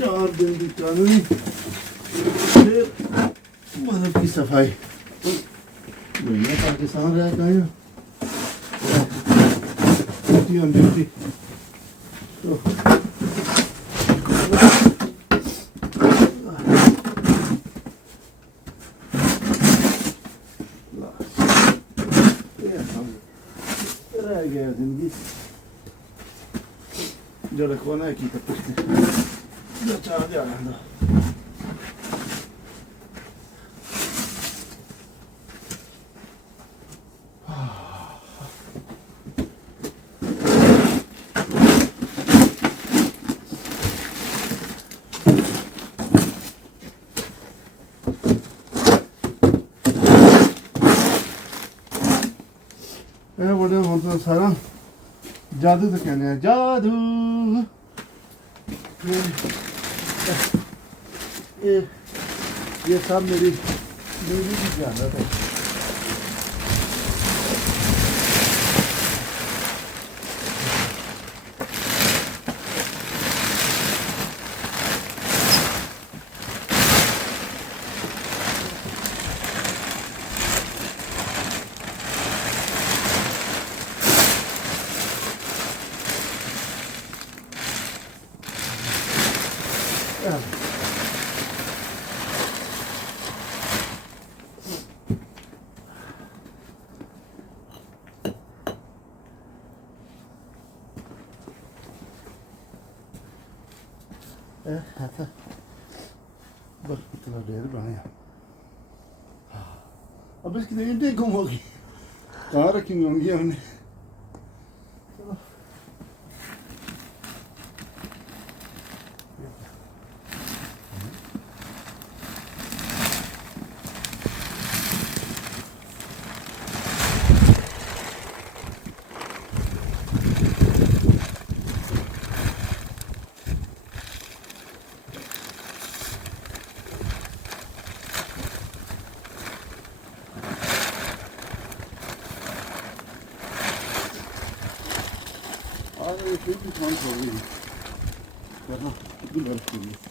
4 दिन की कानूनी फिर मतलब की सफाई भैया पाकिस्तान रह गए हैं ड्यूटी ऑन ड्यूटी तो रह गया जिंदगी जो रखवाना है की कर सकते जो चाह दिया रहता बड़े होते सारा जादू तो कहने हैं जादू ये सब मेरी की ज़्यादा है ऐसा बस इतना ढेर बनाया अब इसकी ईंटें गुम होगी कहाँ रखी होंगी हमने ये फिर भी काम हो गई करना कितनी बर्फ होगी